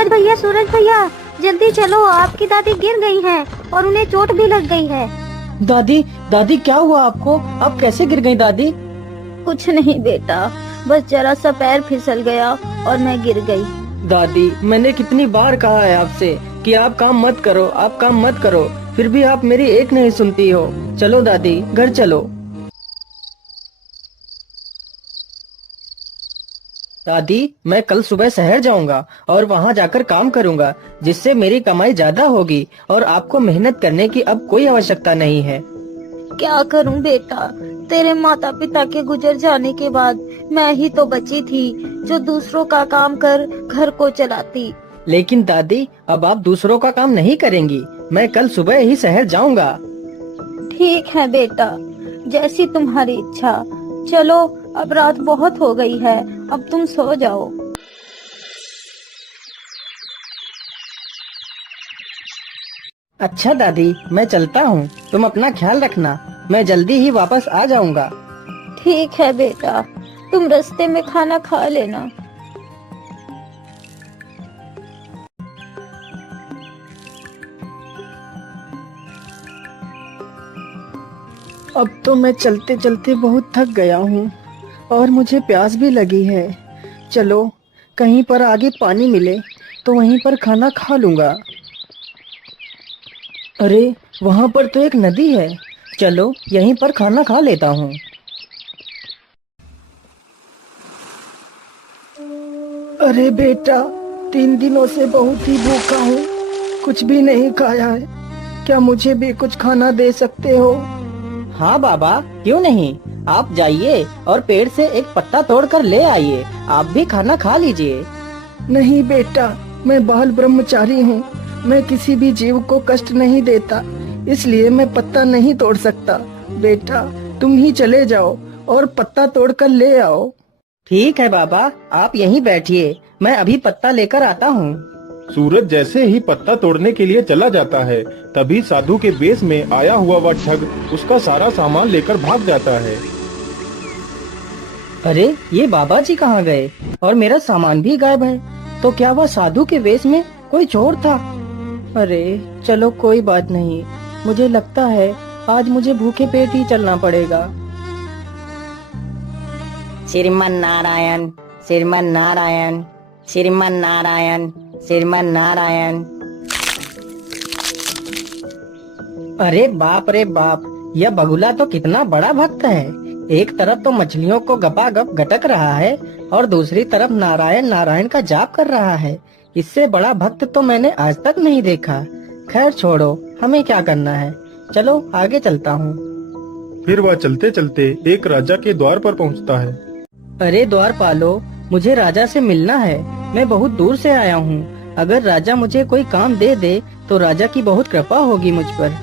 सूरज भैया, जल्दी चलो, आपकी दादी गिर गई हैं और उन्हें चोट भी लग गई है। दादी, दादी क्या हुआ आपको? आप कैसे गिर गई दादी? कुछ नहीं बेटा, बस जरा सा पैर फिसल गया और मैं गिर गई। दादी, मैंने कितनी बार कहा है आपसे कि आप काम मत करो, आप काम मत करो, फिर भी आप मेरी एक नहीं सुनती हो। चलो दादी, घर चलो। दादी, मैं कल सुबह शहर जाऊंगा और वहाँ जाकर काम करूंगा, जिससे मेरी कमाई ज्यादा होगी और आपको मेहनत करने की अब कोई आवश्यकता नहीं है। क्या करूं बेटा, तेरे माता पिता के गुजर जाने के बाद मैं ही तो बची थी जो दूसरों का काम कर घर को चलाती। लेकिन दादी, अब आप दूसरों का काम नहीं करेंगी। मैं कल सुबह ही शहर जाऊंगा। ठीक है बेटा, जैसी तुम्हारी इच्छा। चलो, अब रात बहुत हो गई है, अब तुम सो जाओ। अच्छा दादी, मैं चलता हूँ, तुम अपना ख्याल रखना, मैं जल्दी ही वापस आ जाऊंगा। ठीक है बेटा, तुम रास्ते में खाना खा लेना। अब तो मैं चलते चलते बहुत थक गया हूँ और मुझे प्यास भी लगी है। चलो, कहीं पर आगे पानी मिले तो वहीं पर खाना खा लूँगा। अरे, वहाँ पर तो एक नदी है, चलो यहीं पर खाना खा लेता हूँ। अरे बेटा, 3 दिनों से बहुत ही भूखा हूँ, कुछ भी नहीं खाया है, क्या मुझे भी कुछ खाना दे सकते हो? हाँ बाबा, क्यों नहीं, आप जाइए और पेड़ से एक पत्ता तोड़कर ले आइए, आप भी खाना खा लीजिए। नहीं बेटा, मैं बाल ब्रह्मचारी हूँ, मैं किसी भी जीव को कष्ट नहीं देता, इसलिए मैं पत्ता नहीं तोड़ सकता। बेटा, तुम ही चले जाओ और पत्ता तोड़कर ले आओ। ठीक है बाबा, आप यहीं बैठिए, मैं अभी पत्ता लेकर आता हूँ। सूरज जैसे ही पत्ता तोड़ने के लिए चला जाता है, तभी साधु के वेश में आया हुआ वह ठग उसका सारा सामान लेकर भाग जाता है। अरे, ये बाबा जी कहाँ गए और मेरा सामान भी गायब है? तो क्या वह साधु के वेश में कोई चोर था? अरे चलो, कोई बात नहीं, मुझे लगता है आज मुझे भूखे पेट ही चलना पड़ेगा। श्रीमन नारायण, श्रीमन नारायण, श्रीमन नारायण, श्रीमन नारायण। अरे बाप रे बाप, यह बगुला तो कितना बड़ा भक्त है। एक तरफ तो मछलियों को गपागप गटक रहा है और दूसरी तरफ नारायण नारायण का जाप कर रहा है। इससे बड़ा भक्त तो मैंने आज तक नहीं देखा। खैर छोड़ो, हमें क्या करना है, चलो आगे चलता हूँ। फिर वह चलते चलते एक राजा के द्वार पर पहुँचता है। अरे द्वारपालो, मुझे राजा से मिलना है, मैं बहुत दूर से आया हूँ। अगर राजा मुझे कोई काम दे दे तो राजा की बहुत कृपा होगी मुझ पर।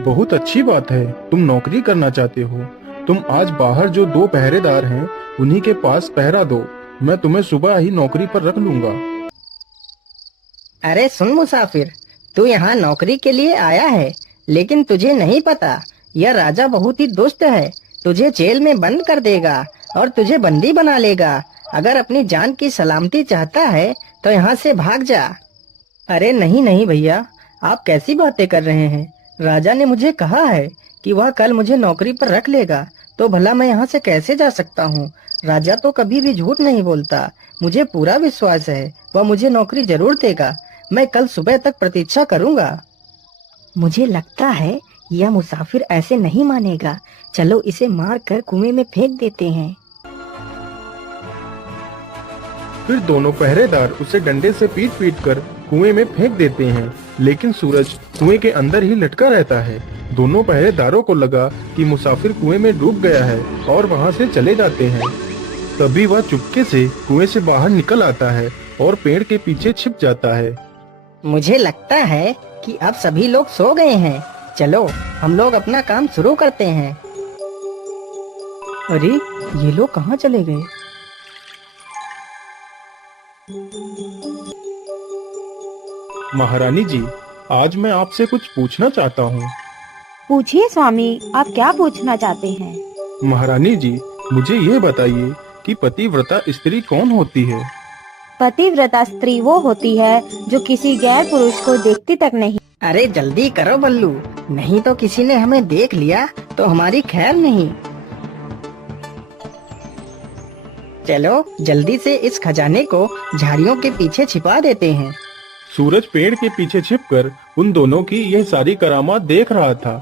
बहुत अच्छी बात है, तुम नौकरी करना चाहते हो। तुम आज बाहर जो 2 पहरेदार हैं, उन्हीं के पास पहरा दो। मैं तुम्हें सुबह ही नौकरी पर रख लूंगा। अरे सुन मुसाफिर, तू यहाँ नौकरी के लिए आया है, लेकिन तुझे नहीं पता यह राजा बहुत ही दुष्ट है। तुझे जेल में बंद कर देगा और तुझे बंदी बना लेगा। अगर अपनी जान की सलामती चाहता है तो यहाँ से भाग जा। अरे नहीं नहीं भैया, आप कैसी बातें कर रहे हैं? राजा ने मुझे कहा है कि वह कल मुझे नौकरी पर रख लेगा, तो भला मैं यहाँ से कैसे जा सकता हूँ? राजा तो कभी भी झूठ नहीं बोलता, मुझे पूरा विश्वास है वह मुझे नौकरी जरूर देगा। मैं कल सुबह तक प्रतीक्षा करूँगा। मुझे लगता है यह मुसाफिर ऐसे नहीं मानेगा, चलो इसे मार कर कुएं में फेंक देते हैं। फिर दोनों पहरेदार उसे डंडे से पीट पीट कर कुएं में फेंक देते हैं, लेकिन सूरज कुएं के अंदर ही लटका रहता है। दोनों पहरेदारों को लगा कि मुसाफिर कुएं में डूब गया है और वहां से चले जाते हैं। तभी वह चुपके से कुएं से बाहर निकल आता है और पेड़ के पीछे छिप जाता है। मुझे लगता है कि अब सभी लोग सो गए हैं, चलो हम लोग अपना काम शुरू करते हैं। अरे ये लोग कहाँ चले गए? महारानी जी, आज मैं आपसे कुछ पूछना चाहता हूँ। पूछिए स्वामी, आप क्या पूछना चाहते हैं? महारानी जी, मुझे ये बताइए कि पतिव्रता स्त्री कौन होती है? पतिव्रता स्त्री वो होती है जो किसी गैर पुरुष को देखती तक नहीं। अरे जल्दी करो बल्लू, नहीं तो किसी ने हमें देख लिया तो हमारी खैर नहीं। चलो जल्दी से इस खजाने को झाड़ियों के पीछे छिपा देते हैं। सूरज पेड़ के पीछे छिपकर उन दोनों की यह सारी करामात देख रहा था।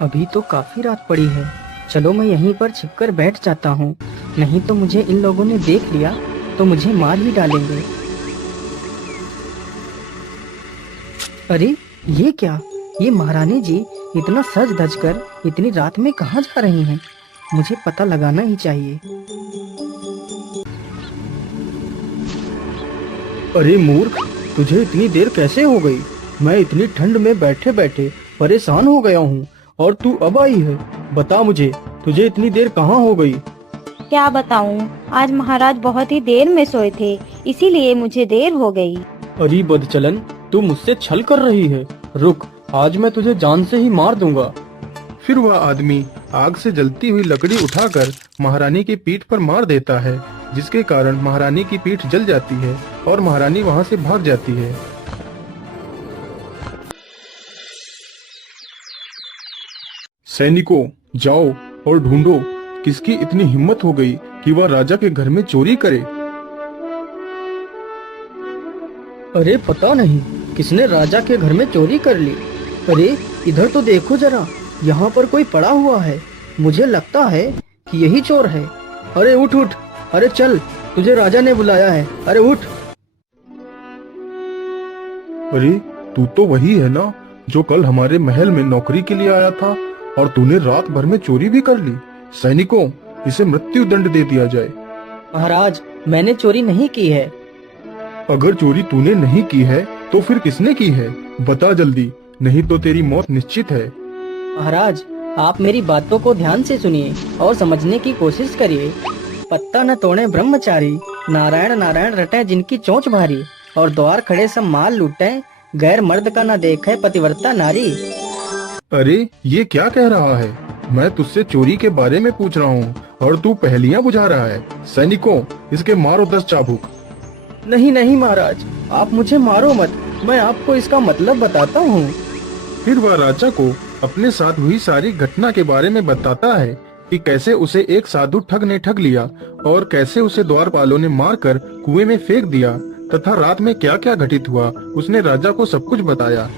अभी तो काफी रात पड़ी है, चलो मैं यहीं पर छिपकर बैठ जाता हूँ, नहीं तो मुझे इन लोगों ने देख लिया तो मुझे मार ही डालेंगे। अरे ये क्या, ये महारानी जी इतना सज धज कर इतनी रात में कहाँ जा रही हैं? मुझे पता लगाना ही चाहिए। अरे मूर्ख, तुझे इतनी देर कैसे हो गई? मैं इतनी ठंड में बैठे बैठे परेशान हो गया हूँ और तू अब आई है। बता मुझे, तुझे इतनी देर कहाँ हो गई? क्या बताऊं, आज महाराज बहुत ही देर में सोए थे, इसीलिए मुझे देर हो गई। अरे बदचलन, तू मुझसे छल कर रही है। रुक, आज मैं तुझे जान से ही मार दूंगा। फिर वह आदमी आग से जलती हुई लकड़ी उठाकर महारानी की पीठ पर मार देता है, जिसके कारण महारानी की पीठ जल जाती है और महारानी वहां से भाग जाती है। सैनिकों, जाओ और ढूंढो किसकी इतनी हिम्मत हो गई कि वह राजा के घर में चोरी करे। अरे पता नहीं किसने राजा के घर में चोरी कर ली। अरे इधर तो देखो जरा, यहाँ पर कोई पड़ा हुआ है, मुझे लगता है कि यही चोर है। अरे उठ उठ, अरे चल, तुझे राजा ने बुलाया है, अरे उठ। अरे तू तो वही है ना जो कल हमारे महल में नौकरी के लिए आया था और तूने रात भर में चोरी भी कर ली। सैनिकों, इसे मृत्यु दंड दे दिया जाए। महाराज, मैंने चोरी नहीं की है। अगर चोरी तूने नहीं की है तो फिर किसने की है? बता जल्दी, नहीं तो तेरी मौत निश्चित है। महाराज, आप मेरी बातों को ध्यान से सुनिए और समझने की कोशिश करिए। पत्ता न तोड़े ब्रह्मचारी, नारायण नारायण रटे जिनकी चोंच भारी, और द्वार खड़े सब माल लूटे, गैर मर्द का न देखे पतिव्रता नारी। अरे ये क्या कह रहा है? मैं तुझसे चोरी के बारे में पूछ रहा हूँ और तू पहेलियाँ बुझा रहा है। सैनिकों, इसके मारो 10 चाबुक। नहीं नहीं महाराज, आप मुझे मारो मत, मैं आपको इसका मतलब बताता हूँ। फिर वह राजा को अपने साथ हुई सारी घटना के बारे में बताता है कि कैसे उसे एक साधु ठग ने ठग लिया और कैसे उसे द्वारपालों ने मारकर कुएं में फेंक दिया, तथा रात में क्या क्या घटित हुआ उसने राजा को सब कुछ बताया।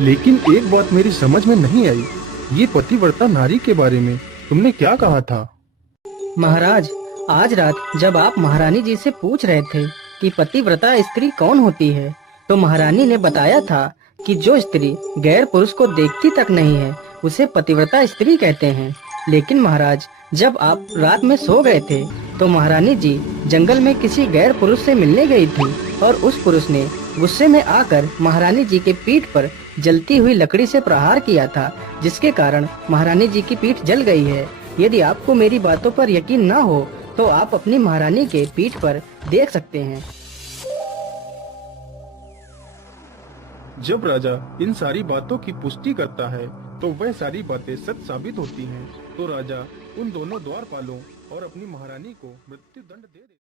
लेकिन एक बात मेरी समझ में नहीं आई, ये पतिव्रता नारी के बारे में तुमने क्या कहा था? महाराज, आज रात जब आप महारानी जी से पूछ रहे थे कि पतिव्रता स्त्री कौन होती है, तो महारानी ने बताया था कि जो स्त्री गैर पुरुष को देखती तक नहीं है उसे पतिव्रता स्त्री कहते हैं। लेकिन महाराज, जब आप रात में सो गए थे तो महारानी जी जंगल में किसी गैर पुरुष से मिलने गई थी और उस पुरुष ने गुस्से में आकर महारानी जी के पीठ पर जलती हुई लकड़ी से प्रहार किया था, जिसके कारण महारानी जी की पीठ जल गई है। यदि आपको मेरी बातों पर यकीन न हो तो आप अपनी महारानी के पीठ पर देख सकते हैं। जब राजा इन सारी बातों की पुष्टि करता है तो वह सारी बातें सच साबित होती हैं, तो राजा उन दोनों द्वारपालों और अपनी महारानी को मृत्यु दंड दे देता है।